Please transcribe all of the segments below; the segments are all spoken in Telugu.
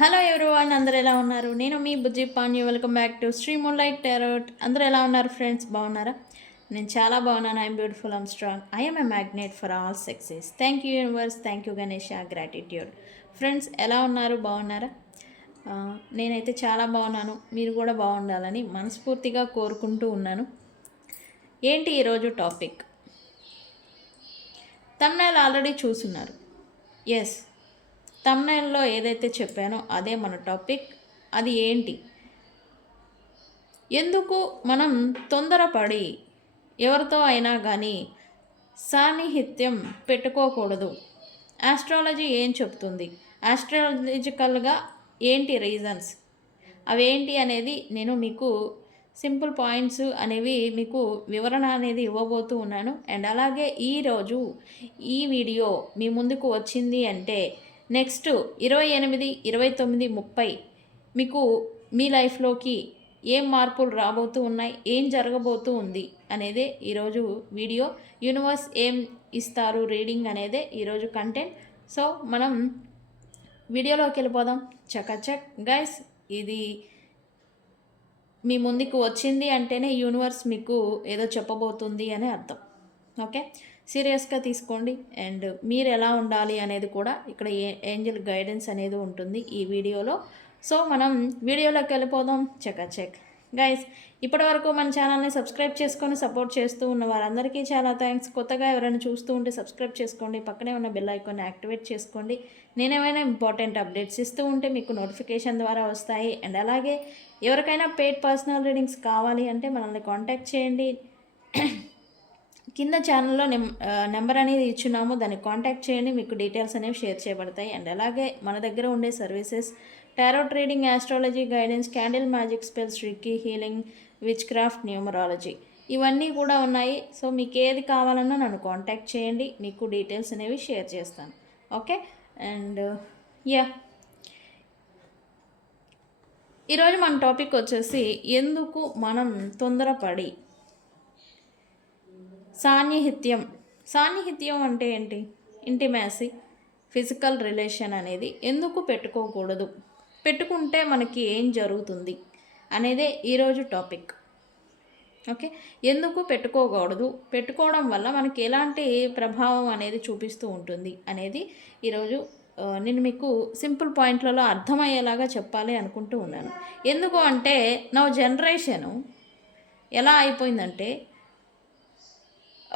హలో ఎవ్రీవన్, అందరూ ఎలా ఉన్నారు? నేను మీ Bujji Panyam. Welcome back to Sri Moonlight Tarot. అందరూ ఎలా ఉన్నారు ఫ్రెండ్స్? బాగున్నారా? నేను చాలా బాగున్నాను. I'm beautiful, I'm strong, I'm a magnet for all success. Thank you universe, thank you Ganesha, gratitude. Friends ఎలా ఉన్నారు? బాగున్నారా? నేనైతే చాలా బాగున్నాను. మీరు కూడా బాగుండాలని మనస్ఫూర్తిగా కోరుకుంటూ ఉన్నాను. ఏంటి ఈరోజు టాపిక్? తమ్నైల్ ఆల్రెడీ చూస్తున్నారు. ఎస్, తమ్నైల్లో ఏదైతే చెప్పానో అదే మన టాపిక్. అది ఏంటి? ఎందుకు మనం తొందరపడి ఎవరితో అయినా కానీ సాన్నిహిత్యం పెట్టుకోకూడదు? ఆస్ట్రాలజీ ఏం చెప్తుంది? ఆస్ట్రాలజికల్గా ఏంటి రీజన్స్? అవేంటి అనేది నేను మీకు సింపుల్ పాయింట్స్ అనేవి మీకు వివరణ అనేది ఇవ్వబోతూ ఉన్నాను. అండ్ అలాగే ఈరోజు ఈ వీడియో మీ ముందుకు వచ్చింది అంటే నెక్స్ట్ 28, 29, 30 మీకు మీ లైఫ్లోకి ఏం మార్పులు రాబోతూ ఉన్నాయి, ఏం జరగబోతూ ఉంది అనేదే ఈరోజు వీడియో. యూనివర్స్ ఏం ఇస్తారు రీడింగ్ అనేదే ఈరోజు కంటెంట్. సో మనం వీడియోలోకి వెళ్ళిపోదాం. చకచక్ గైస్, ఇది మీ ముందుకు వచ్చింది అంటేనే యూనివర్స్ మీకు ఏదో చెప్పబోతుంది అని అర్థం. ఓకే, సీరియస్గా తీసుకోండి. అండ్ మీరు ఎలా ఉండాలి అనేది కూడా ఇక్కడ ఏంజల్ గైడెన్స్ అనేది ఉంటుంది ఈ వీడియోలో. సో మనం వీడియోలోకి వెళ్ళిపోదాం. చెక్ గైస్, ఇప్పటివరకు మన ఛానల్ని సబ్స్క్రైబ్ చేసుకొని సపోర్ట్ చేస్తూ ఉన్న వారందరికీ చాలా థ్యాంక్స్. కొత్తగా ఎవరైనా చూస్తూ ఉంటే సబ్స్క్రైబ్ చేసుకోండి, పక్కనే ఉన్న బెల్ ఐకాన్ని యాక్టివేట్ చేసుకోండి. నేనేమైనా ఇంపార్టెంట్ అప్డేట్స్ ఇస్తూ ఉంటే మీకు నోటిఫికేషన్ ద్వారా వస్తాయి. అండ్ అలాగే ఎవరికైనా పెయిడ్ పర్సనల్ రీడింగ్స్ కావాలి అంటే మనల్ని కాంటాక్ట్ చేయండి. కింద ఛానల్లో నెంబర్ అనేది ఇచ్చున్నాము, దాన్ని కాంటాక్ట్ చేయండి, మీకు డీటెయిల్స్ అనేవి షేర్ చేయబడతాయి. అండ్ అలాగే మన దగ్గర ఉండే services tarot reading, astrology guidance, candle magic spells, reiki healing, witchcraft, numerology ఇవన్నీ కూడా ఉన్నాయి. సో మీకు ఏది కావాలన్నా నన్ను కాంటాక్ట్ చేయండి, మీకు డీటెయిల్స్ అనేవి షేర్ చేస్తాను. ఓకే, అండ్ యా, ఈరోజు మన టాపిక్ వచ్చేసి ఎందుకు మనం తొందరపడి సాన్నిహిత్యం అంటే ఏంటి? ఇంటిమాసీ, ఫిజికల్ రిలేషన్ అనేది ఎందుకు పెట్టుకోకూడదు, పెట్టుకుంటే మనకి ఏం జరుగుతుంది అనేదే ఈరోజు టాపిక్. ఓకే, ఎందుకు పెట్టుకోకూడదు, పెట్టుకోవడం వల్ల మనకి ఎలాంటి ప్రభావం అనేది చూపిస్తూ ఉంటుంది అనేది ఈరోజు నేను మీకు సింపుల్ పాయింట్లలో అర్థమయ్యేలాగా చెప్పాలి అనుకుంటూ ఉన్నాను. ఎందుకు అంటే నా జనరేషను ఎలా అయిపోయిందంటే,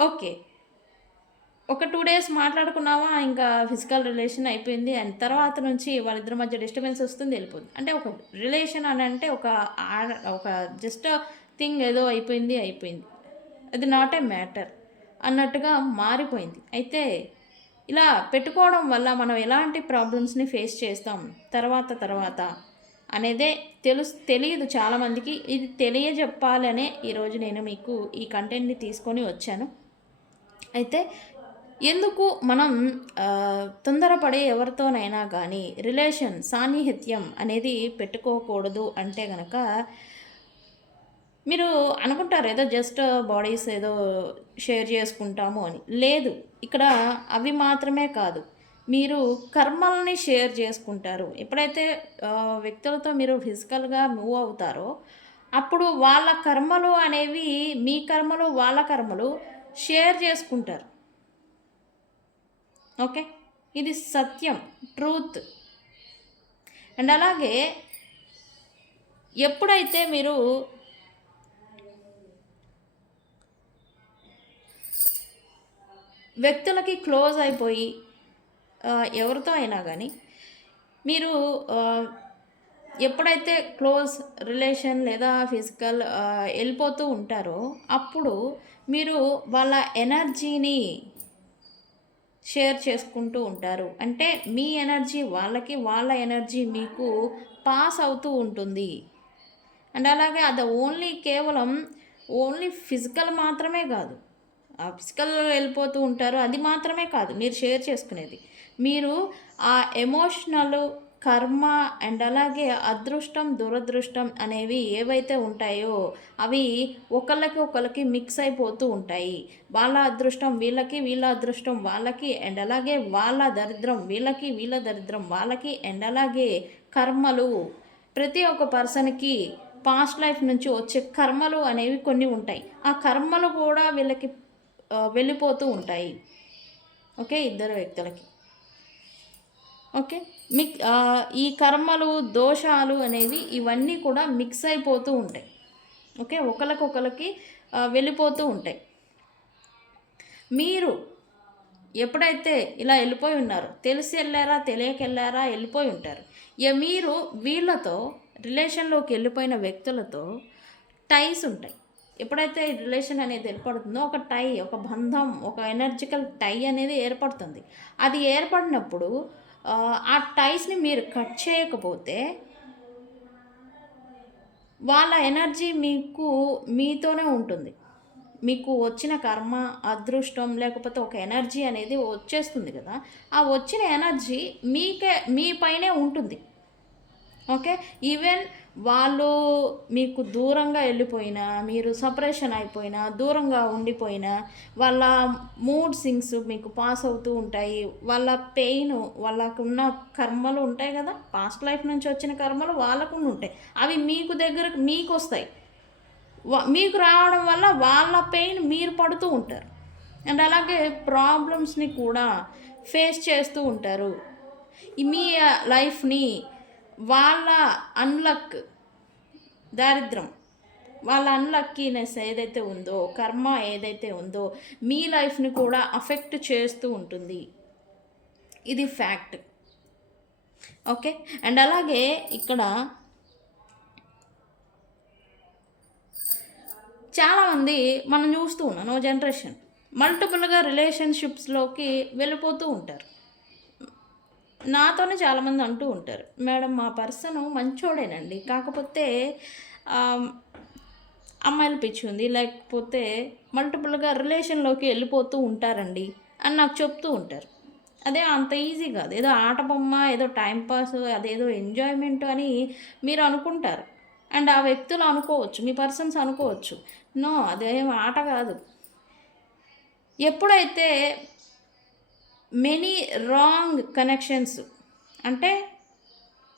ఓకే ఒక 2 days మాట్లాడుకున్నావా ఇంకా ఫిజికల్ రిలేషన్ అయిపోయింది. అండ్ తర్వాత నుంచి వాళ్ళిద్దరి మధ్య డిస్టర్బెన్స్ వస్తుంది, వెళ్ళిపోతుంది. అంటే ఒక రిలేషన్ అని అంటే ఒక జస్ట్ థింగ్ ఏదో అయిపోయింది, అది నాట్ ఏ మ్యాటర్ అన్నట్టుగా మారిపోయింది. అయితే ఇలా పెట్టుకోవడం వల్ల మనం ఎలాంటి ప్రాబ్లమ్స్ని ఫేస్ చేస్తాం తర్వాత అనేదే తెలియదు చాలామందికి. ఇది తెలియజెప్పాలనే ఈరోజు నేను మీకు ఈ కంటెంట్ని తీసుకొని వచ్చాను. అయితే ఎందుకు మనం తొందరపడే ఎవరితోనైనా కానీ సాన్నిహిత్యం అనేది పెట్టుకోకూడదు అంటే కనుక, మీరు అనుకుంటారు ఏదో జస్ట్ బాడీస్ ఏదో షేర్ చేసుకుంటాము అని. లేదు, ఇక్కడ అవి మాత్రమే కాదు, మీరు కర్మల్ని షేర్ చేసుకుంటారు. ఎప్పుడైతే వ్యక్తులతో మీరు ఫిజికల్గా మూవ్ అవుతారో అప్పుడు వాళ్ళ కర్మలు అనేవి మీ కర్మలు, వాళ్ళ కర్మలు షేర్ చేసుకుంటారు. ఓకే, ఇది సత్యం, ట్రూత్. అండ్ అలాగే ఎప్పుడైతే మీరు వ్యక్తులకి క్లోజ్ అయిపోయి ఎవరితో అయినా కానీ మీరు ఎప్పుడైతే క్లోజ్ రిలేషన్ లేదా ఫిజికల్ వెళ్ళిపోతూ ఉంటారో అప్పుడు మీరు వాళ్ళ ఎనర్జీని షేర్ చేసుకుంటూ ఉంటారు. అంటే మీ ఎనర్జీ వాళ్ళకి, వాళ్ళ ఎనర్జీ మీకు పాస్ అవుతూ ఉంటుంది. అండ్ అలాగే అది కేవలం ఫిజికల్ మాత్రమే కాదు, ఆ ఫిజికల్ వెళ్ళిపోతూ ఉంటారు అది మాత్రమే కాదు మీరు షేర్ చేసుకునేది. మీరు ఆ ఎమోషనల్ కర్మ అండ్ అలాగే అదృష్టం దురదృష్టం అనేవి ఏవైతే ఉంటాయో అవి ఒకళ్ళకి మిక్స్ అయిపోతూ ఉంటాయి. వాళ్ళ అదృష్టం వీళ్ళకి, వీళ్ళ అదృష్టం వాళ్ళకి, అండ్ అలాగే వాళ్ళ దరిద్రం వీళ్ళకి, వీళ్ళ దరిద్రం వాళ్ళకి, అండ్ అలాగే కర్మలు ప్రతి ఒక్క పర్సన్కి పాస్ట్ లైఫ్ నుంచి వచ్చే కర్మలు అనేవి కొన్ని ఉంటాయి. ఆ కర్మలు కూడా వీళ్ళకి వెళ్ళిపోతూ ఉంటాయి. ఓకే, ఇద్దరు వ్యక్తులకి. ఓకే, ఈ కర్మలు దోషాలు అనేవి ఇవన్నీ కూడా మిక్స్ అయిపోతూ ఉంటాయి. ఓకే, ఒకరికి వెళ్ళిపోతూ ఉంటాయి. మీరు ఎప్పుడైతే ఇలా వెళ్ళిపోయి ఉన్నారో, తెలిసి వెళ్ళారా తెలియక వెళ్ళారా వెళ్ళిపోయి ఉంటారు. మీరు వీళ్ళతో రిలేషన్లోకి వెళ్ళిపోయిన వ్యక్తులతో టైస్ ఉంటాయి. ఎప్పుడైతే రిలేషన్ అనేది ఏర్పడుతుందో ఒక బంధం, ఒక ఎనర్జికల్ టై అనేది ఏర్పడుతుంది. అది ఏర్పడినప్పుడు ఆ టైస్ని మీరు కట్ చేయకపోతే వాళ్ళ ఎనర్జీ మీతోనే ఉంటుంది. మీకు వచ్చిన కర్మ, అదృష్టం లేకపోతే ఒక ఎనర్జీ అనేది వచ్చేస్తుంది కదా, ఆ వచ్చిన ఎనర్జీ మీ పైనే ఉంటుంది. ఓకే, ఈవెన్ వాళ్ళు మీకు దూరంగా వెళ్ళిపోయినా, మీరు సపరేషన్ అయిపోయినా, దూరంగా ఉండిపోయినా, వాళ్ళ మూడ్ సింగ్స్ మీకు పాస్ అవుతూ ఉంటాయి. వాళ్ళ పెయిన్, వాళ్ళకున్న కర్మలు ఉంటాయి కదా, పాస్ట్ లైఫ్ నుంచి వచ్చిన కర్మలు వాళ్ళకు ఉంటాయి. అవి మీకు వస్తాయి. మీకు రావడం వల్ల వాళ్ళ పెయిన్ మీరు పడుతూ ఉంటారు. అండ్ అలాగే ప్రాబ్లమ్స్ని కూడా ఫేస్ చేస్తూ ఉంటారు. మీ లైఫ్ని వాళ్ళ అన్లక్, దారిద్రం, వాళ్ళ అన్లక్కీనెస్ ఏదైతే ఉందో, కర్మ ఏదైతే ఉందో మీ లైఫ్ని కూడా అఫెక్ట్ చేస్తూ ఉంటుంది. ఇది ఫ్యాక్ట్. ఓకే, అండ్ అలాగే ఇక్కడ చాలామంది మనం చూస్తూ ఉన్నాం, జనరేషన్ మల్టిపుల్గా రిలేషన్షిప్స్లోకి వెళ్ళిపోతూ ఉంటారు. నాతోనే చాలామంది అంటూ ఉంటారు, మేడం మా పర్సన్ మంచోడేనండి, కాకపోతే అమ్మాయిలు పిచ్చి ఉంది, లేకపోతే మల్టిపుల్గా రిలేషన్లోకి వెళ్ళిపోతూ ఉంటారండి అని నాకు చెప్తూ ఉంటారు. అదే అంత ఈజీ కాదు. ఏదో ఆట బొమ్మ, ఏదో టైంపాస్, అదేదో ఎంజాయ్మెంట్ అని మీరు అనుకుంటారు. అండ్ ఆ వ్యక్తులు అనుకోవచ్చు, మీ పర్సన్స్ అనుకోవచ్చు, నో అదేం ఆట కాదు. ఎప్పుడైతే మెనీ రాంగ్ కనెక్షన్స్, అంటే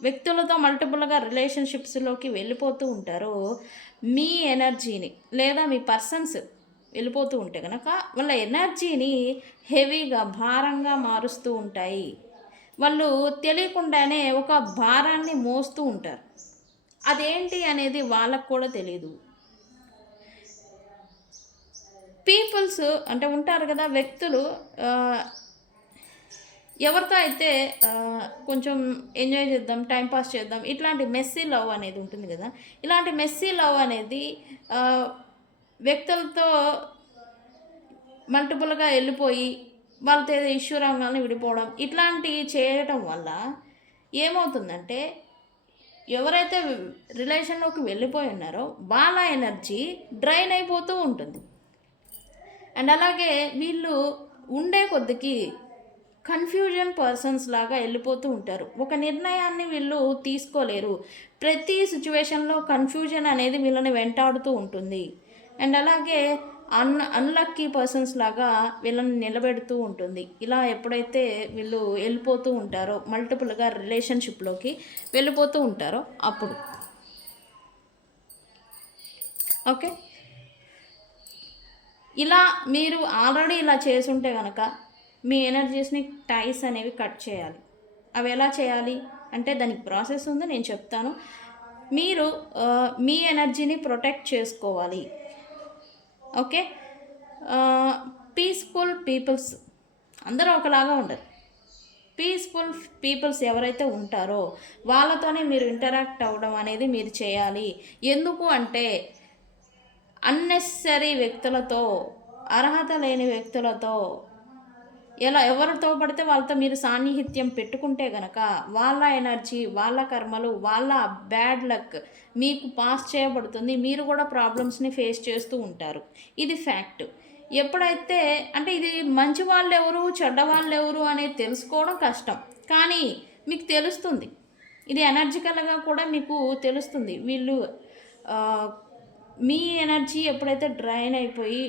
వ్యక్తులతో మల్టిపుల్గా రిలేషన్షిప్స్లోకి వెళ్ళిపోతూ ఉంటారో, మీ ఎనర్జీని లేదా మీ పర్సన్స్ వెళ్ళిపోతూ ఉంటే కనుక వాళ్ళ ఎనర్జీని హెవీగా, భారంగా మారుస్తూ ఉంటాయి. వాళ్ళు తెలియకుండానే ఒక భారాన్ని మోస్తూ ఉంటారు. అదేంటి అనేది వాళ్ళకు కూడా తెలియదు. పీపుల్స్ అంటే ఉంటారు కదా వ్యక్తులు, ఎవరితో అయితే కొంచెం ఎంజాయ్ చేద్దాం, టైంపాస్ చేద్దాం, ఇట్లాంటి మెస్సీ లవ్ అనేది ఉంటుంది కదా, ఇలాంటి మెస్సీ లవ్ అనేది వ్యక్తులతో మల్టిపుల్గా వెళ్ళిపోయి వాళ్ళతో ఏదో ఇష్యూ రంగాలను విడిపోవడం, ఇట్లాంటివి చేయటం వల్ల ఏమవుతుందంటే ఎవరైతే రిలేషన్లోకి వెళ్ళిపోయి ఉన్నారో వాళ్ళ ఎనర్జీ డ్రైన్ అయిపోతూ ఉంటుంది. అండ్ అలాగే వీళ్ళు ఉండే కొద్దికి కన్ఫ్యూజన్ పర్సన్స్ లాగా వెళ్ళిపోతూ ఉంటారు. ఒక నిర్ణయాన్ని వీళ్ళు తీసుకోలేరు. ప్రతి సిచ్యువేషన్లో కన్ఫ్యూజన్ అనేది వీళ్ళని వెంటాడుతూ ఉంటుంది. అండ్ అలాగే అన్లక్కీ పర్సన్స్ లాగా వీళ్ళని నిలబెడుతూ ఉంటుంది. ఇలా ఎప్పుడైతే వీళ్ళు వెళ్ళిపోతూ ఉంటారో, మల్టిపుల్గా రిలేషన్షిప్లోకి వెళ్ళిపోతూ ఉంటారో అప్పుడు. ఓకే, ఇలా మీరు ఆల్రెడీ ఇలా చేసుంటే కనుక మీ ఎనర్జీస్ని టైస్ అనేవి కట్ చేయాలి. అవి ఎలా చేయాలి అంటే దానికి ప్రాసెస్ ఉంది, నేను చెప్తాను. మీరు మీ ఎనర్జీని ప్రొటెక్ట్ చేసుకోవాలి. ఓకే, పీస్ఫుల్ పీపుల్స్ అందరూ ఒకలాగా ఉండరు. పీస్ఫుల్ పీపుల్స్ ఎవరైతే ఉంటారో వాళ్ళతోనే మీరు ఇంటరాక్ట్ అవ్వడం అనేది మీరు చేయాలి. ఎందుకు అంటే అన్నెసరీ వ్యక్తులతో, అర్హత లేని వ్యక్తులతో, ఎవరితో పడితే వాళ్ళతో మీరు సాన్నిహిత్యం పెట్టుకుంటే గనక వాళ్ళ ఎనర్జీ, వాళ్ళ కర్మలు, వాళ్ళ బ్యాడ్ లక్ మీకు పాస్ చేయబడుతుంది. మీరు కూడా ప్రాబ్లమ్స్ని ఫేస్ చేస్తూ ఉంటారు. ఇది ఫ్యాక్ట్. ఎప్పుడైతే అంటే ఇది మంచి వాళ్ళు ఎవరు, చెడ్డ వాళ్ళు ఎవరు అనేది తెలుసుకోవడం కష్టం, కానీ మీకు తెలుస్తుంది. ఇది ఎనర్జికల్గా కూడా మీకు తెలుస్తుంది. వీళ్ళు మీ ఎనర్జీ ఎప్పుడైతే డ్రైన్ అయిపోయి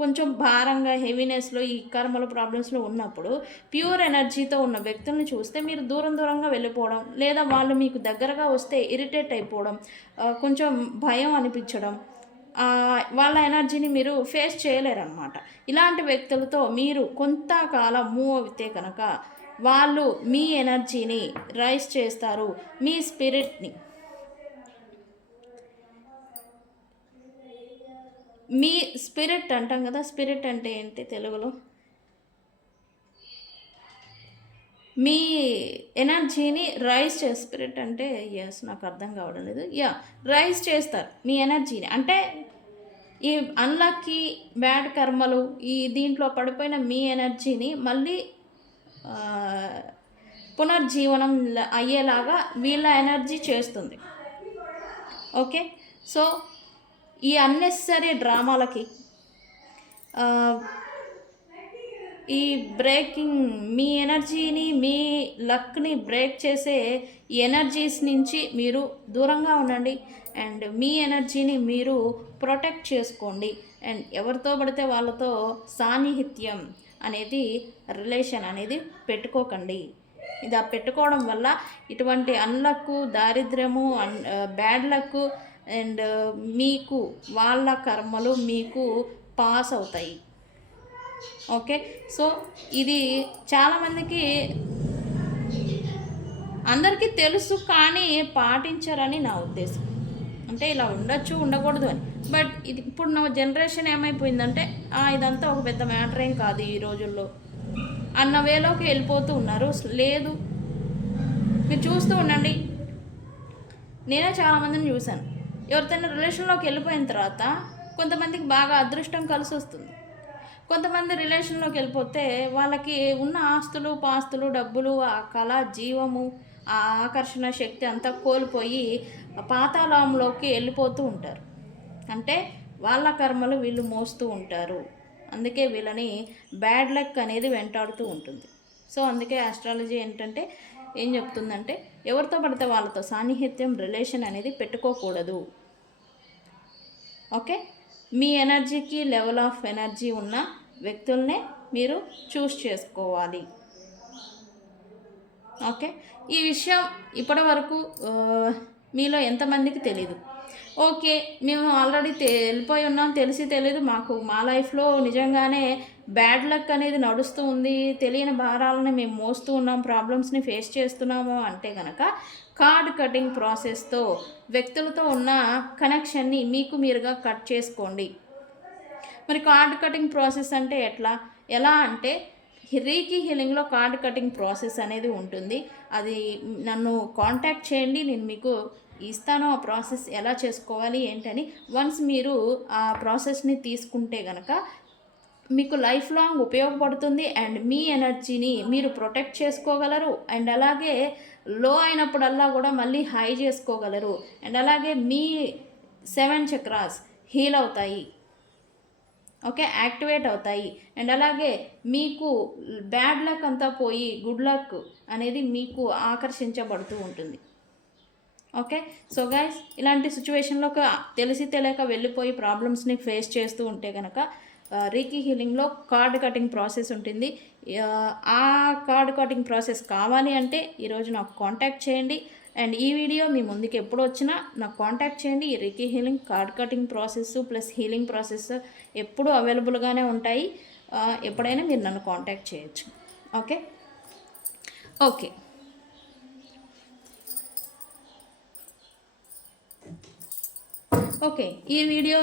కొంచెం భారంగా హెవీనెస్లో ఈ కర్మల ప్రాబ్లమ్స్లో ఉన్నప్పుడు ప్యూర్ ఎనర్జీతో ఉన్న వ్యక్తుల్ని చూస్తే మీరు దూరంగా వెళ్ళిపోవడం, లేదా వాళ్ళు మీకు దగ్గరగా వస్తే ఇరిటేట్ అయిపోవడం, కొంచెం భయం అనిపించడం, వాళ్ళ ఎనర్జీని మీరు ఫేస్ చేయలేరన్నమాట. ఇలాంటి వ్యక్తులతో మీరు కొంతకాలం మూవ్ అవుతే కనుక వాళ్ళు మీ ఎనర్జీని రైజ్ చేస్తారు, మీ స్పిరిట్ని. మీ స్పిరిట్ అంటాం కదా, స్పిరిట్ అంటే ఏంటి తెలుగులో? మీ ఎనర్జీని రైజ్ చేస్తారు. స్పిరిట్ అంటే నాకు అర్థం కావడం లేదు. రైజ్ చేస్తారు మీ ఎనర్జీని. అంటే ఈ అన్లక్కీ బ్యాడ్ కర్మలు ఈ దీంట్లో పడిపోయిన మీ ఎనర్జీని మళ్ళీ పునర్జీవనం అయ్యేలాగా వీళ్ళ ఎనర్జీ చేస్తుంది. ఓకే, సో ఈ అన్నెసరీ డ్రామాలకి, ఈ బ్రేకింగ్ మీ ఎనర్జీని, మీ లక్ని బ్రేక్ చేసే ఎనర్జీస్ నుంచి మీరు దూరంగా ఉండండి. అండ్ మీ ఎనర్జీని మీరు ప్రొటెక్ట్ చేసుకోండి. అండ్ ఎవరితో పడితే వాళ్ళతో సాన్నిహిత్యం అనేది, రిలేషన్ అనేది పెట్టుకోకండి. ఇది పెట్టుకోవడం వల్ల ఇటువంటి అన్లక్, దారిద్ర్యము, బ్యాడ్ లక్ అండ్ మీకు వాళ్ళ కర్మలు మీకు పాస్ అవుతాయి. ఓకే, సో ఇది చాలామందికి అందరికీ తెలుసు కానీ పాటించరని నా ఉద్దేశం. అంటే ఇలా ఉండొచ్చు, ఉండకూడదు అని. బట్ ఇది ఇప్పుడు నా జనరేషన్ ఏమైపోయిందంటే ఇదంతా ఒక పెద్ద మ్యాటర్ ఏం కాదు ఈ రోజుల్లో అన్న వేలోకి వెళ్ళిపోతూ ఉన్నారు. లేదు, మీరు చూస్తూ ఉండండి. నేనే చాలామందిని చూశాను. ఎవరితోనైనా రిలేషన్లోకి వెళ్ళిపోయిన తర్వాత కొంతమందికి బాగా అదృష్టం కలిసి వస్తుంది. కొంతమంది రిలేషన్లోకి వెళ్ళిపోతే వాళ్ళకి ఉన్న ఆస్తులు, పాస్తులు, డబ్బులు, ఆ కళ, జీవము, ఆ ఆకర్షణ శక్తి అంతా కోల్పోయి పాతాళంలోకి వెళ్ళిపోతూ ఉంటారు. అంటే వాళ్ళ కర్మలు వీళ్ళు మోస్తూ ఉంటారు. అందుకే వీళ్ళని బ్యాడ్ లక్ అనేది వెంటాడుతూ ఉంటుంది. సో అందుకే ఆస్ట్రాలజీ ఏంటంటే ఏం చెప్తుందంటే ఎవరితో పడితే వాళ్ళతో సాన్నిహిత్యం, రిలేషన్ అనేది పెట్టుకోకూడదు. ఓకే, మీ ఎనర్జీకి లెవెల్ ఆఫ్ ఎనర్జీ ఉన్న వ్యక్తుల్నే మీరు చూస్ చేసుకోవాలి. ఓకే, ఈ విషయం ఇప్పటి వరకు మీలో ఎంతమందికి తెలీదు? ఓకే, మేము ఆల్రెడీ వెళ్ళిపోయి ఉన్నాం, తెలీదు మాకు, మా లైఫ్లో నిజంగానే బ్యాడ్ లక్ అనేది నడుస్తూ ఉంది, తెలియని భారాలను మేము మోస్తూ ఉన్నాం, ప్రాబ్లమ్స్ని ఫేస్ చేస్తున్నాము అంటే కనుక కార్డ్ కటింగ్ ప్రాసెస్తో వ్యక్తులతో ఉన్న కనెక్షన్ని మీకు మీరుగా కట్ చేసుకోండి. మరి కార్డ్ కటింగ్ ప్రాసెస్ అంటే ఎలా అంటే రీకీ హీలింగ్లో కార్డ్ కటింగ్ ప్రాసెస్ అనేది ఉంటుంది. అది నన్ను కాంటాక్ట్ చేయండి, నేను మీకు ఇస్తాను ఆ ప్రాసెస్ ఎలా చేసుకోవాలి ఏంటని. వన్స్ మీరు ఆ ప్రాసెస్ని తీసుకుంటే కనుక మీకు లైఫ్ లాంగ్ ఉపయోగపడుతుంది. అండ్ మీ ఎనర్జీని మీరు ప్రొటెక్ట్ చేసుకోగలరు. అండ్ అలాగే లో అయినప్పుడల్లా కూడా మళ్ళీ హై చేసుకోగలరు. అండ్ అలాగే మీ 7 చక్రాస్ హీల్ అవుతాయి. ఓకే, యాక్టివేట్ అవుతాయి. అండ్ అలాగే మీకు బ్యాడ్ లక్ అంతా పోయి గుడ్ లక్ అనేది మీకు ఆకర్షించబడుతూ ఉంటుంది. ఓకే, సో గైస్, ఇలాంటి సిచ్యువేషన్లోకి తెలిసి తెలియక వెళ్ళిపోయి ప్రాబ్లమ్స్ని ఫేస్ చేస్తూ ఉంటే కనుక రీకీ హీలింగ్లో కార్డ్ కటింగ్ ప్రాసెస్ ఉంటుంది. ఆ కార్డ్ కటింగ్ ప్రాసెస్ కావాలి అంటే ఈరోజు నాకు కాంటాక్ట్ చేయండి. అండ్ ఈ వీడియో మీ ముందుకు ఎప్పుడు వచ్చినా నాకు కాంటాక్ట్ చేయండి. ఈ reiki healing, card cutting process plus healing process ఎప్పుడూ అవైలబుల్గానే ఉంటాయి. ఎప్పుడైనా మీరు నన్ను కాంటాక్ట్ చేయొచ్చు. ఓకే ఓకే ఓకే ఈ వీడియో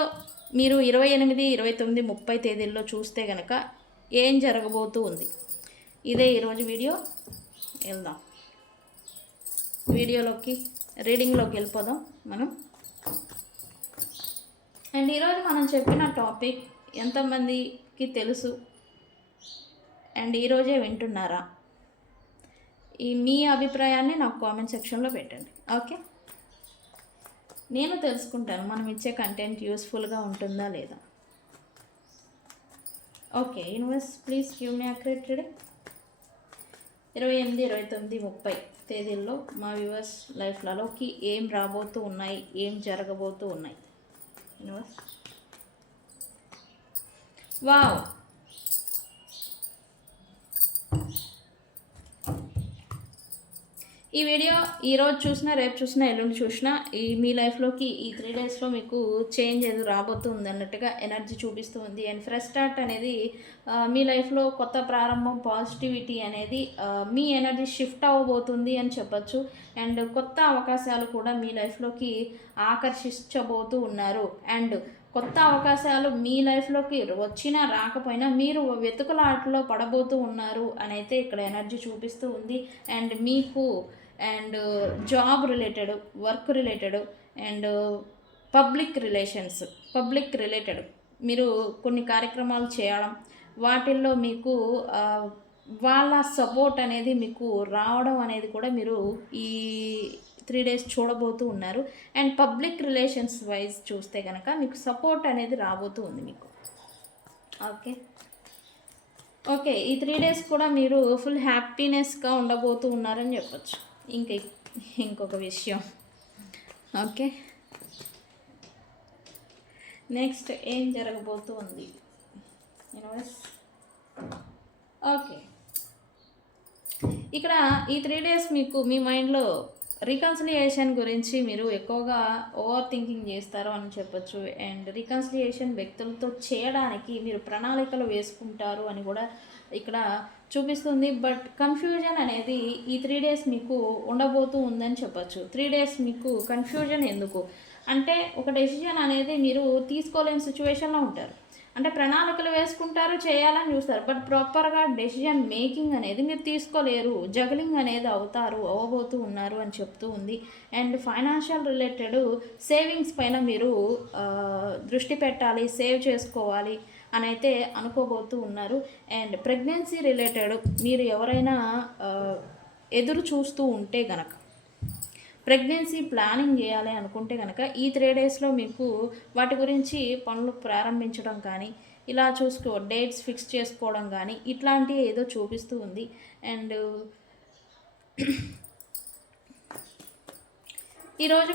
మీరు 28, 29, 30 తేదీల్లో చూస్తే కనుక ఏం జరగబోతూ ఉంది, ఇదే ఈరోజు వీడియో. వెళ్దాం వీడియోలోకి, రీడింగ్లోకి వెళ్ళిపోదాం మనం. అండ్ ఈరోజు మనం చెప్పిన టాపిక్ ఎంతమందికి తెలుసు అండ్ ఈరోజే వింటున్నారా? మీ అభిప్రాయాన్ని నాకు కామెంట్ సెక్షన్లో పెట్టండి. ఓకే, నేను తెలుసుకుంటాను మనం ఇచ్చే కంటెంట్ యూస్ఫుల్గా ఉంటుందా లేదా. Okay universe, please give me accurate reading. 28, 29, 30 తేదీల్లో మా వ్యూవర్స్ లైఫ్లలోకి ఏం రాబోతూ ఉన్నాయి, ఏం జరగబోతూ ఉన్నాయి. Universe wow. ఈ వీడియో ఈరోజు చూసినా, రేపు చూసినా, ఎల్లుండి చూసినా మీ లైఫ్లోకి ఈ 3 డేస్లో మీకు చేంజ్ ఏదో రాబోతుంది అన్నట్టుగా ఎనర్జీ చూపిస్తూ ఉంది. అండ్ ఫ్రెష్ స్టార్ట్ అనేది మీ లైఫ్లో కొత్త ప్రారంభం, పాజిటివిటీ అనేది మీ ఎనర్జీ షిఫ్ట్ అవ్వబోతుంది అని చెప్పచ్చు. అండ్ కొత్త అవకాశాలు కూడా మీ లైఫ్లోకి ఆకర్షించబోతూ ఉన్నారు. అండ్ కొత్త అవకాశాలు మీ లైఫ్లోకి వచ్చినా రాకపోయినా మీరు వెతుకులాటలో పడబోతూ ఉన్నారు అని అయితే ఇక్కడ ఎనర్జీ చూపిస్తూ ఉంది. అండ్ మీకు and job related, work related and public related మీరు కొన్ని కార్యక్రమాలు చేయడం, వాటిల్లో మీకు వాళ్ళ సపోర్ట్ అనేది మీకు రావడం అనేది కూడా మీరు ఈ 3 డేస్ చూడబోతూ ఉన్నారు. అండ్ పబ్లిక్ రిలేషన్స్ వైజ్ చూస్తే కనుక మీకు సపోర్ట్ అనేది రాబోతూ ఉంది మీకు. ఓకే ఈ 3 డేస్ కూడా మీరు ఫుల్ హ్యాపీనెస్గా ఉండబోతూ ఉన్నారని చెప్పచ్చు. ఇంకొక విషయం. ఓకే నెక్స్ట్ ఏం జరగబోతూ ఉంది యూనివర్స్. ఓకే ఇక్కడ ఈ 3 డేస్ మీకు మీ మైండ్లో రికన్సిలియేషన్ గురించి మీరు ఎక్కువగా ఓవర్ థింకింగ్ చేస్తారు అని చెప్పచ్చు. అండ్ రికన్సిలియేషన్ వ్యక్తులతో చేయడానికి మీరు ప్రణాళికలు వేసుకుంటారు అని కూడా ఇక్కడ చూపిస్తుంది. బట్ కన్ఫ్యూజన్ అనేది ఈ 3 డేస్ మీకు ఉండబోతూ ఉందని చెప్పచ్చు. 3 డేస్ మీకు కన్ఫ్యూజన్ ఎందుకు అంటే ఒక డెసిజన్ అనేది మీరు తీసుకోలేని సిచ్యువేషన్లో ఉంటారు. అంటే ప్రణాళికలు వేసుకుంటారు, చేయాలని చూస్తారు, బట్ ప్రాపర్గా డెసిజన్ మేకింగ్ అనేది మీరు తీసుకోలేరు, జగలింగ్ అనేది అవ్వబోతూ ఉన్నారు అని చెప్తూ ఉంది. అండ్ ఫైనాన్షియల్ రిలేటెడ్ సేవింగ్స్ పైన మీరు దృష్టి పెట్టాలి, సేవ్ చేసుకోవాలి అని అయితే అనుకోబోతూ ఉన్నారు. అండ్ ప్రెగ్నెన్సీ రిలేటెడ్ మీరు ఎవరైనా ఎదురు చూస్తూ ఉంటే గనక, ప్రెగ్నెన్సీ ప్లానింగ్ చేయాలి అనుకుంటే కనుక ఈ 3 డేస్లో మీకు వాటి గురించి పనులు ప్రారంభించడం కానీ, ఇలా డేట్స్ ఫిక్స్ చేసుకోవడం కానీ ఇట్లాంటివి ఏదో చూపిస్తూ ఉంది. అండ్ ఈరోజు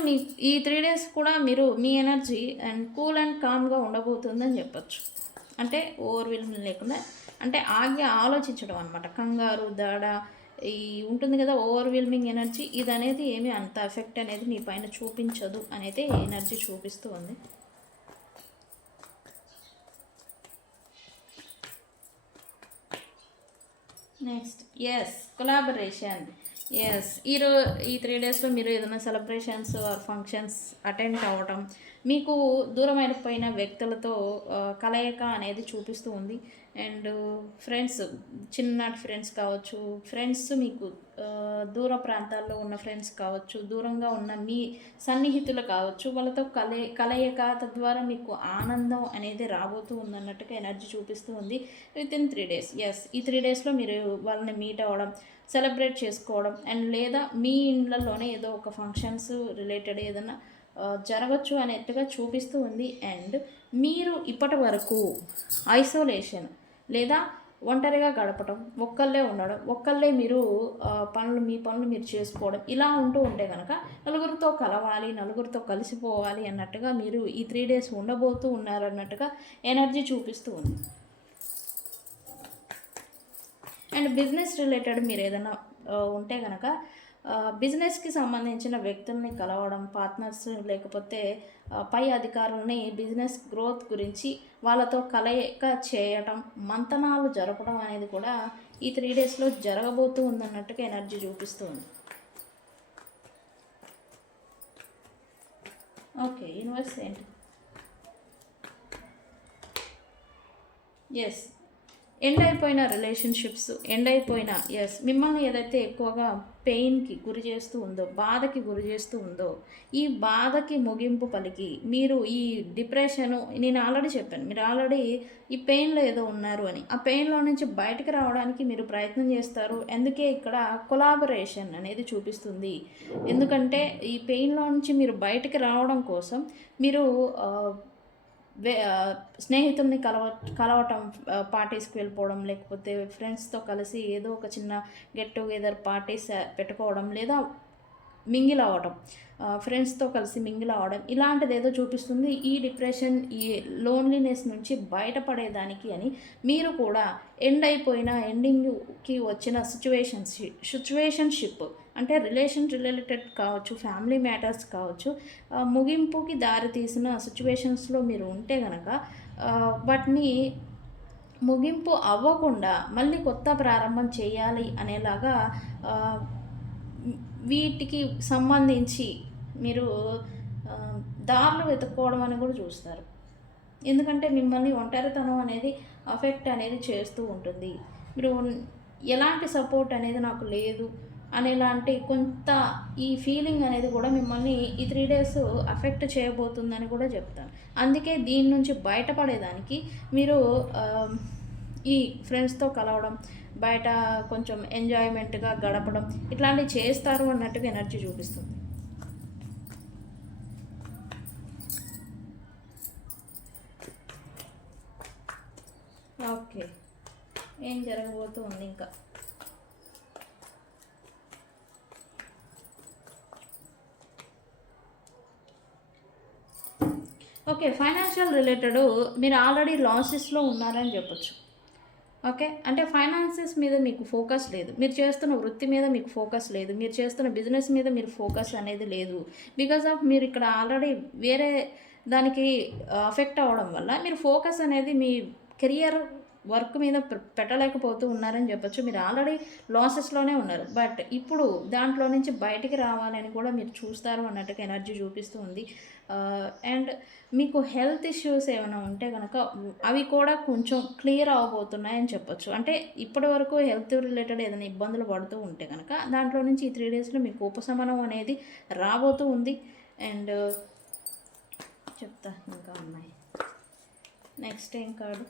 ఈ 3 డేస్ కూడా మీరు మీ ఎనర్జీ అండ్ కూల్ అండ్ కామ్గా ఉండబోతుందని చెప్పచ్చు. అంటే ఓవర్వెల్మింగ్ లేకుండా, అంటే ఆలోచించడం అనమాట. కంగారు దడ ఈ ఉంటుంది కదా ఓవర్వెల్మింగ్ ఎనర్జీ, ఇది అనేది ఏమీ అంత ఎఫెక్ట్ అనేది మీ పైన చూపించదు అనేది ఎనర్జీ చూపిస్తూ ఉంది. Next collaboration. ఈ 3 డేస్లో మీరు ఏదైనా సెలబ్రేషన్స్ ఆర్ ఫంక్షన్స్ అటెండ్ అవ్వటం, మీకు దూరమైపోయిన వ్యక్తులతో కలయిక అనేది చూపిస్తూ ఉంది. అండ్ ఫ్రెండ్స్, చిన్ననాటి ఫ్రెండ్స్ కావచ్చు, ఫ్రెండ్స్ మీకు దూర ప్రాంతాల్లో ఉన్న ఫ్రెండ్స్ కావచ్చు, దూరంగా ఉన్న మీ సన్నిహితులు కావచ్చు, వాళ్ళతో కలయిక తద్వారా మీకు ఆనందం అనేది రాబోతూ ఉందన్నట్టుగా ఎనర్జీ చూపిస్తూ ఉంది వితిన్ 3 డేస్. ఈ 3 డేస్లో మీరు వాళ్ళని మీట్ అవ్వడం, సెలబ్రేట్ చేసుకోవడం, అండ్ లేదా మీ ఇండ్లలోనే ఏదో ఒక ఫంక్షన్స్ రిలేటెడ్ ఏదైనా జరగచ్చు అనేట్టుగా చూపిస్తూ ఉంది. అండ్ మీరు ఇప్పటి వరకు ఐసోలేషన్ లేదా ఒంటరిగా గడపడం, ఒక్కళ్ళే ఉండడం, ఒక్కళ్ళే మీరు మీ పనులు మీరు చేసుకోవడం, ఇలా ఉంటూ ఉంటే కనుక నలుగురితో కలవాలి, నలుగురితో కలిసిపోవాలి అన్నట్టుగా మీరు ఈ 3 డేస్ ఉండబోతూ ఉన్నారు అన్నట్టుగా ఎనర్జీ చూపిస్తూ ఉంది. అండ్ బిజినెస్ రిలేటెడ్ మీరు ఏదైనా ఉంటే కనుక బిజినెస్కి సంబంధించిన వ్యక్తుల్ని కలవడం, పార్ట్నర్స్ లేకపోతే పై అధికారుల్ని బిజినెస్ గ్రోత్ గురించి వాళ్ళతో కలయిక చేయటం, మంతనాలు జరపడం అనేది కూడా ఈ 3 డేస్లో జరగబోతూ ఉందన్నట్టుగా ఎనర్జీ చూపిస్తూ ఉంది. ఓకే యూనివర్స్ ఏంటి? ఎండ్ అయిపోయిన రిలేషన్షిప్స్, మిమ్మల్ని ఏదైతే ఎక్కువగా పెయిన్కి గురి చేస్తూ ఉందో, బాధకి గురి చేస్తూ ఉందో, ఈ బాధకి ముగింపు పలికి మీరు ఈ డిప్రెషను, నేను ఆల్రెడీ చెప్పాను, మీరు ఆల్రెడీ ఈ పెయిన్లో ఏదో ఉన్నారు అని, ఆ పెయిన్లో నుంచి బయటకు రావడానికి మీరు ప్రయత్నం చేస్తారు. అందుకే ఇక్కడ కొలాబరేషన్ అనేది చూపిస్తుంది. ఎందుకంటే ఈ పెయిన్లో నుంచి మీరు బయటకు రావడం కోసం మీరు స్నేహితుల్ని కలవటం, పార్టీస్కి వెళ్ళిపోవడం, లేకపోతే ఫ్రెండ్స్తో కలిసి ఏదో ఒక చిన్న గెట్ టుగెదర్ పార్టీస్ పెట్టుకోవడం, లేదా మింగిల్ అవ్వడం, ఫ్రెండ్స్తో కలిసి మింగిల్ అవ్వడం, ఇలాంటిది ఏదో చూపిస్తుంది. ఈ డిప్రెషన్, ఈ లోన్లీనెస్ నుంచి బయటపడేదానికి అని మీరు కూడా ఎండింగ్కి వచ్చిన సిచ్యువేషన్షిప్ అంటే రిలేషన్ రిలేటెడ్ కావచ్చు, ఫ్యామిలీ మ్యాటర్స్ కావచ్చు, ముగింపుకి దారి తీసిన సిచ్యువేషన్స్లో మీరు ఉంటే కనుక వాటిని ముగింపు అవ్వకుండా మళ్ళీ కొత్త ప్రారంభం చేయాలి అనేలాగా వీటికి సంబంధించి మీరు దారులు వెతుక్కోవడం అని కూడా చూస్తారు. ఎందుకంటే మిమ్మల్ని ఒంటరితనం అనేది అఫెక్ట్ అనేది చేస్తూ ఉంటుంది. మీరు ఎలాంటి సపోర్ట్ అనేది నాకు లేదు అనేలాంటి కొంత ఈ ఫీలింగ్ అనేది కూడా మిమ్మల్ని ఈ 3 days అఫెక్ట్ చేయబోతుందని కూడా చెప్తాను. అందుకే దీని నుంచి బయటపడేదానికి మీరు ఈ ఫ్రెండ్స్తో కలవడం, బయట కొంచెం ఎంజాయ్మెంట్గా గడపడం, ఇట్లాంటివి చేస్తారు అన్నట్టుగా ఎనర్జీ చూపిస్తుంది. ఓకే, ఏం జరగబోతుంది ఇంకా? ఓకే, ఫైనాన్షియల్ రిలేటెడ్ మీరు ఆల్రెడీ లాసెస్లో ఉన్నారని చెప్పొచ్చు. ఓకే, అంటే ఫైనాన్సెస్ మీద మీకు ఫోకస్ లేదు, మీరు చేస్తున్న వృత్తి మీద మీకు ఫోకస్ లేదు, మీరు చేస్తున్న బిజినెస్ మీద మీరు ఫోకస్ అనేది లేదు. బికాజ్ ఆఫ్ మీరు ఇక్కడ ఆల్రెడీ వేరే దానికి అఫెక్ట్ అవ్వడం వల్ల మీరు ఫోకస్ అనేది మీ కెరియర్ వర్క్ మీద పెట్టలేకపోతూ ఉన్నారని చెప్పొచ్చు. మీరు ఆల్రెడీ లాసెస్లోనే ఉన్నారు, బట్ ఇప్పుడు దాంట్లో నుంచి బయటికి రావాలని కూడా మీరు చూస్తారు అన్నట్టుగా ఎనర్జీ చూపిస్తూ ఉంది. అండ్ మీకు హెల్త్ ఇష్యూస్ ఏమైనా ఉంటే కనుక అవి కూడా కొంచెం క్లియర్ అవ్వబోతున్నాయని చెప్పొచ్చు. అంటే ఇప్పటి వరకు హెల్త్ రిలేటెడ్ ఏదైనా ఇబ్బందులు పడుతూ ఉంటే కనుక దాంట్లో నుంచి ఈ 3 daysలో మీకు ఉపశమనం అనేది రాబోతూ ఉంది. అండ్ చెప్తా ఇంకా ఉన్నాయి. నెక్స్ట్ ఏం కార్డు?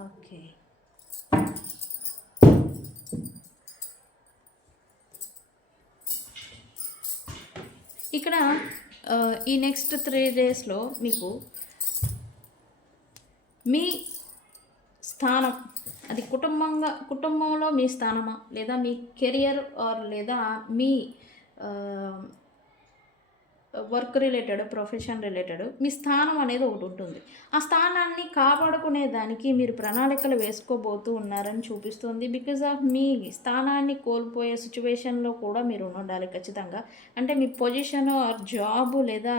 ఓకే, ఇక్కడ ఈ నెక్స్ట్ 3 daysలో మీకు మీ స్థానం, అది కుటుంబంలో మీ స్థానమా, లేదా మీ కెరియర్ ఆర్ లేదా మీ వర్క్ రిలేటెడ్, ప్రొఫెషన్ రిలేటెడ్ మీ స్థానం అనేది ఒకటి ఉంటుంది. ఆ స్థానాన్ని కాపాడుకునే దానికి మీరు ప్రణాళికలు వేసుకోబోతూ ఉన్నారని చూపిస్తుంది. బికాజ్ ఆఫ్ మీ స్థానాన్ని కోల్పోయే సిచ్యువేషన్లో కూడా మీరు ఉండాలి ఖచ్చితంగా. అంటే మీ పొజిషన్ ఆర్ జాబ్ లేదా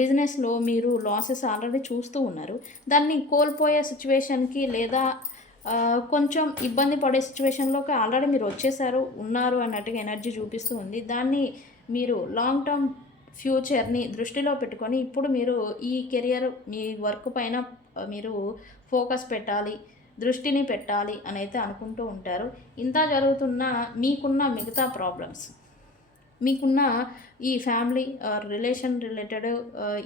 బిజినెస్లో మీరు లాసెస్ ఆల్రెడీ చూస్తూ ఉన్నారు. దాన్ని కోల్పోయే సిచ్యువేషన్కి లేదా కొంచెం ఇబ్బంది పడే సిచ్యువేషన్లోకి ఆల్రెడీ మీరు ఉన్నారు అన్నట్టుగా ఎనర్జీ చూపిస్తూ ఉంది. దాన్ని మీరు లాంగ్ టర్మ్ ఫ్యూచర్ని దృష్టిలో పెట్టుకొని ఇప్పుడు మీరు ఈ కెరియర్, మీ వర్క్ పైన మీరు ఫోకస్ పెట్టాలి, దృష్టిని పెట్టాలి అని అయితే అనుకుంటూ ఉంటారు. ఇంత జరుగుతున్న మీకున్న మిగతా ప్రాబ్లమ్స్, మీకున్న ఈ ఫ్యామిలీ రిలేషన్ రిలేటెడ్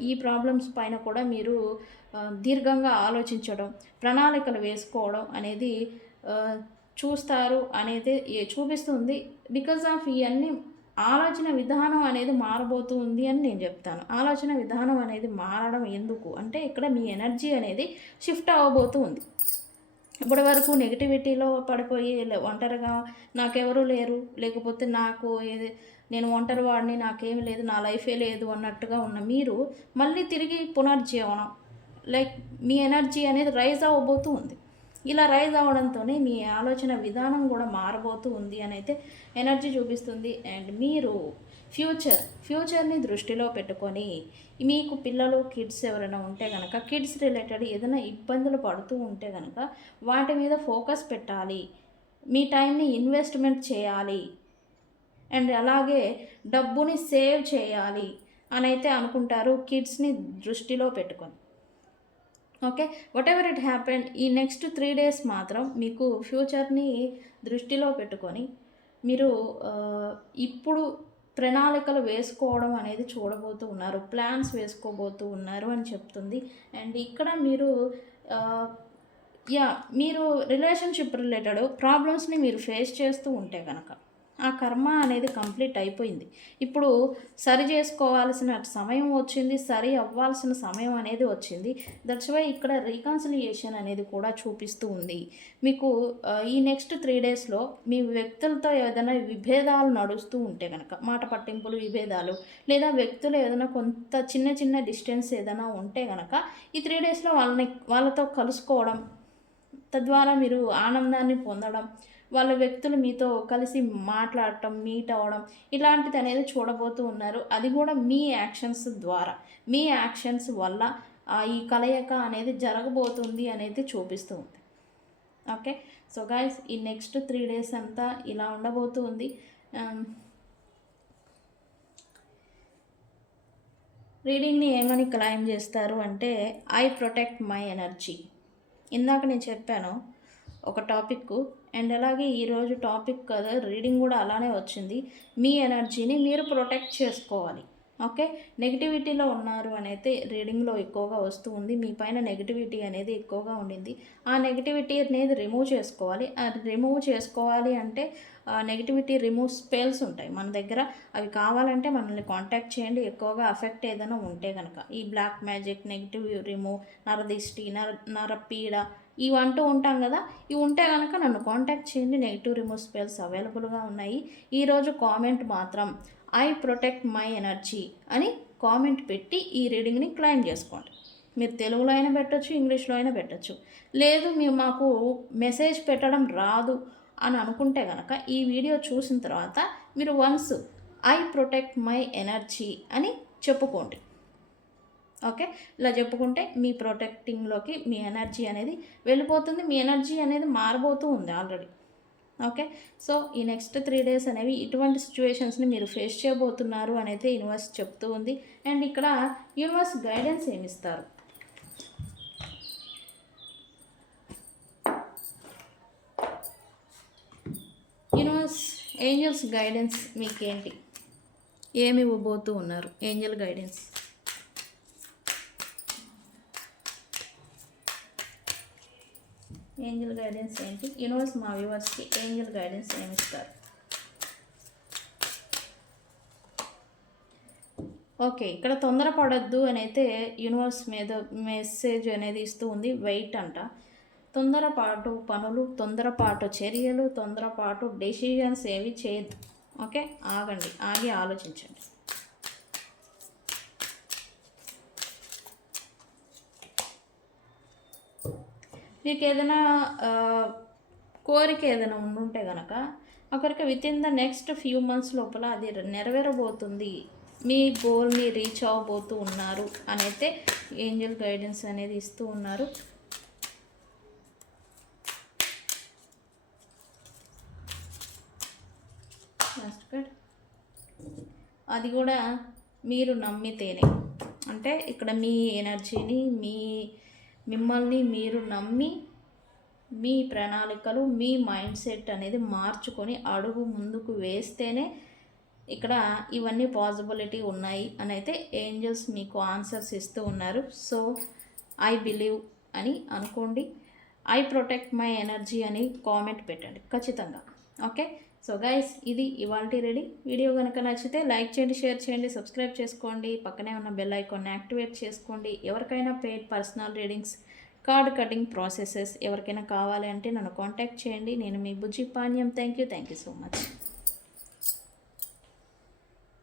ఈ ప్రాబ్లమ్స్ పైన కూడా మీరు దీర్ఘంగా ఆలోచించడం, ప్రణాళికలు వేసుకోవడం అనేది చూస్తారు అనేది చూపిస్తుంది. బికాజ్ ఆఫ్ ఇవన్నీ ఆలోచన విధానం అనేది మారబోతూ ఉంది అని నేను చెప్తాను. ఆలోచన విధానం అనేది మారడం ఎందుకు అంటే ఇక్కడ మీ ఎనర్జీ అనేది షిఫ్ట్ అవ్వబోతూ ఉంది. ఇప్పటి వరకు నెగిటివిటీలో పడిపోయి ఒంటరిగా నాకెవరూ లేరు, లేకపోతే నేను ఒంటరి వాడిని, నాకేమీ లేదు, నా లైఫే లేదు అన్నట్టుగా ఉన్న మీరు మళ్ళీ తిరిగి పునర్జీవనం, లైక్ మీ ఎనర్జీ అనేది రైజ్ అవ్వబోతూ ఉంది. ఇలా రైజ్ అవ్వడంతోనే మీ ఆలోచన విధానం కూడా మారబోతూ ఉంది అని అయితే ఎనర్జీ చూపిస్తుంది. అండ్ మీరు ఫ్యూచర్ని దృష్టిలో పెట్టుకొని మీకు పిల్లలు, కిడ్స్ ఎవరైనా ఉంటే కనుక కిడ్స్ రిలేటెడ్ ఏదైనా ఇబ్బందులు పడుతూ ఉంటే కనుక వాటి మీద ఫోకస్ పెట్టాలి, మీ టైంని ఇన్వెస్ట్మెంట్ చేయాలి, అండ్ అలాగే డబ్బుని సేవ్ చేయాలి అని అయితే అనుకుంటారు కిడ్స్ని దృష్టిలో పెట్టుకొని. Okay, what ever it happen, ఈ నెక్స్ట్ 3 days మాత్రం మీకు ఫ్యూచర్ని దృష్టిలో పెట్టుకొని మీరు ఇప్పుడు ప్రణాళికలు వేసుకోవడం అనేది చూడబోతూ ఉన్నారు, ప్లాన్స్ వేసుకోబోతూ ఉన్నారు అని చెప్తుంది. అండ్ ఇక్కడ మీరు మీరు రిలేషన్షిప్ రిలేటెడ్ ప్రాబ్లమ్స్ని మీరు ఫేస్ చేస్తూ ఉంటే కనుక, ఆ కర్మ అనేది కంప్లీట్ అయిపోయింది. ఇప్పుడు సరి చేసుకోవాల్సిన సమయం వచ్చింది, సరి అవ్వాల్సిన సమయం అనేది వచ్చింది. దట్స్ వై ఇక్కడ రీకన్సిలియేషన్ అనేది కూడా చూపిస్తూ ఉంది. మీకు ఈ నెక్స్ట్ 3 డేస్లో మీ వ్యక్తులతో ఏదైనా విభేదాలు నడుస్తూ ఉంటే కనుక, మాట పట్టింపులు, విభేదాలు, లేదా వ్యక్తులు ఏదైనా కొంత చిన్న చిన్న డిస్టెన్స్ ఏదైనా ఉంటే కనుక ఈ 3 డేస్లో వాళ్ళతో కలుసుకోవడం, తద్వారా మీరు ఆనందాన్ని పొందడం, వాళ్ళ వ్యక్తులు మీతో కలిసి మాట్లాడటం, మీట్ అవ్వడం, ఇలాంటిది అనేది చూడబోతూ ఉన్నారు. అది కూడా మీ యాక్షన్స్ ద్వారా, మీ యాక్షన్స్ వల్ల ఈ కలయిక అనేది జరగబోతుంది అనేది చూపిస్తూ ఉంది. ఓకే, సో గైస్, ఈ నెక్స్ట్ 3 డేస్ అంతా ఇలా ఉండబోతూ ఉంది. రీడింగ్ని ఏమని క్లైమ్ చేస్తారు అంటే, ఐ ప్రొటెక్ట్ మై ఎనర్జీ. ఇందాక నేను చెప్పాను ఒక టాపిక్, అండ్ అలాగే ఈరోజు టాపిక్ కదా, రీడింగ్ కూడా అలానే వచ్చింది. మీ ఎనర్జీని మీరు ప్రొటెక్ట్ చేసుకోవాలి. ఓకే, నెగిటివిటీలో ఉన్నారు అని అయితే రీడింగ్లో ఎక్కువగా వస్తూ ఉంది. మీ పైన నెగిటివిటీ అనేది ఎక్కువగా ఉండింది. ఆ నెగిటివిటీ అనేది రిమూవ్ చేసుకోవాలి. రిమూవ్ చేసుకోవాలి అంటే నెగిటివిటీ రిమూవ్ స్పెల్స్ ఉంటాయి మన దగ్గర. అవి కావాలంటే మనల్ని కాంటాక్ట్ చేయండి. ఎక్కువగా అఫెక్ట్ ఏదైనా ఉంటే కనుక, ఈ బ్లాక్ మ్యాజిక్, నెగిటివ్ రిమూవ్, నరదిష్టి, నరపీడ, ఇవి అంటూ ఉంటాం కదా, ఇవి ఉంటే కనుక నన్ను కాంటాక్ట్ చేయండి. నెగిటివ్ రిమూవ్ స్పెల్స్ అవైలబుల్గా ఉన్నాయి. ఈరోజు కామెంట్ మాత్రం ఐ ప్రొటెక్ట్ మై ఎనర్జీ అని కామెంట్ పెట్టి ఈ రీడింగ్ని క్లైమ్ చేసుకోండి. మీరు తెలుగులో అయినా పెట్టచ్చు, ఇంగ్లీష్లో అయినా పెట్టచ్చు. లేదు మీరు మాకు మెసేజ్ పెట్టడం రాదు అని అనుకుంటే కనుక ఈ వీడియో చూసిన తర్వాత మీరు once I protect my energy అని చెప్పుకోండి. ఓకే, ఇలా చెప్పుకుంటే మీ ప్రొటెక్టింగ్లోకి మీ ఎనర్జీ అనేది వెళ్ళిపోతుంది. మీ ఎనర్జీ అనేది మారబోతూ ఉంది ఆల్రెడీ. ఓకే, సో ఈ నెక్స్ట్ 3 డేస్ అనేవి ఇటువంటి సిచ్యువేషన్స్ని మీరు ఫేస్ చేయబోతున్నారు అని అయితే యూనివర్స్ చెప్తూ ఉంది. అండ్ ఇక్కడ యూనివర్స్ గైడెన్స్ ఏమిస్తారు, యూనివర్స్ ఏంజల్స్ గైడెన్స్ మీకేంటి, ఏమి ఇవ్వబోతూ ఉన్నారు ఏంజల్ గైడెన్స్? ఏంజల్ గైడెన్స్ ఏంటి? యూనివర్స్ మా వ్యూవర్స్కి ఏంజల్ గైడెన్స్ ఏమిస్తారు? ఓకే, ఇక్కడ తొందరపడద్దు అని అయితే యూనివర్స్ మీద మెసేజ్ అనేది ఇస్తూ ఉంది. వెయిట్ అంట. తొందరపాటు పనులు, తొందరపాటు చర్యలు, తొందరపాటు డెసిషన్స్ ఏవి చేయొద్దు. ఓకే, ఆగండి, ఆగి ఆలోచించండి. మీకు ఏదైనా కోరిక ఏదైనా ఉండుంటే కనుక ఒకరికి within the next few months లోపల అది నెరవేరబోతుంది. మీ గోల్ని రీచ్ అవ్వబోతూ ఉన్నారు అని అయితే ఏంజల్ గైడెన్స్ అనేది ఇస్తూ ఉన్నారు. అది కూడా మీరు నమ్మితేనే, అంటే ఇక్కడ మీ ఎనర్జీని, మిమ్మల్ని మీరు నమ్మి మీ ప్రణాళికలు, మీ మైండ్ సెట్ అనేది మార్చుకొని అడుగు ముందుకు వేస్తేనే ఇక్కడ ఇవన్నీ పాసిబిలిటీ ఉన్నాయి అని అయితే ఏంజల్స్ మీకు ఆన్సర్స్ ఇస్తూ ఉన్నారు. సో ఐ బిలీవ్ అని అనుకోండి. ఐ ప్రొటెక్ట్ మై ఎనర్జీ అని కామెంట్ పెట్టండి ఖచ్చితంగా. ఓకే, సో గైస్, ఇది ఇవాల్టి వీడియో కనుక నచ్చితే లైక్ చేయండి, షేర్ చేయండి, సబ్స్క్రైబ్ చేసుకోండి, పక్కనే ఉన్న బెల్ ఐకాన్ని యాక్టివేట్ చేసుకోండి. ఎవరికైనా paid personal readings, card cutting processes ఎవరికైనా కావాలి అంటే నన్ను కాంటాక్ట్ చేయండి. నేను మీ Bujji Panyam. Thank you so much.